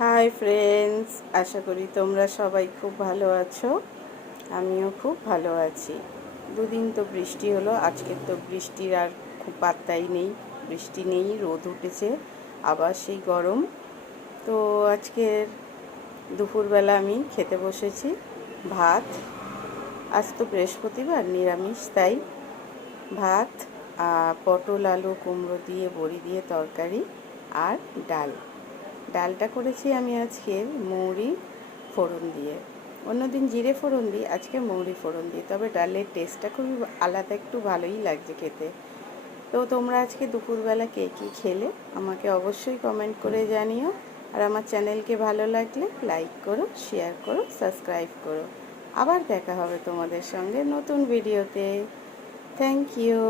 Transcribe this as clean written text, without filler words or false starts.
Hi friends, আশা করি তোমরা সবাই খুব ভালো আছো। আমিও খুব ভালো আছি। দুদিন তো বৃষ্টি হলো, আজকের তো বৃষ্টির আর খুব পাত্তাই নেই। বৃষ্টি নেই, রোদ উঠেছে, আবার সেই গরম। তো আজকের দুপুরবেলা আমি খেতে বসেছি ভাত। আজ তো বৃহস্পতিবার, নিরামিষ, তাই ভাত, পটল আলু কুমড়ো দিয়ে বড়ি দিয়ে তরকারি আর ডাল। ডালটা করেছি আমি আজকে মৌরি ফোড়ন দিয়ে। অন্যদিন জিরে ফোড়ন দিই, আজকে মৌরি ফোড়ন দিয়ে। তবে ডালের টেস্টটা খুবই আলাদা, একটু ভালোই লাগছে খেতে। তো তোমরা আজকে দুপুরবেলা কে কী খেলে আমাকে অবশ্যই কমেন্ট করে জানিও। আর আমার চ্যানেলকে ভালো লাগলে লাইক করো, শেয়ার করো, সাবস্ক্রাইব করো। আবার দেখা হবে তোমাদের সঙ্গে নতুন ভিডিওতে। Thank you.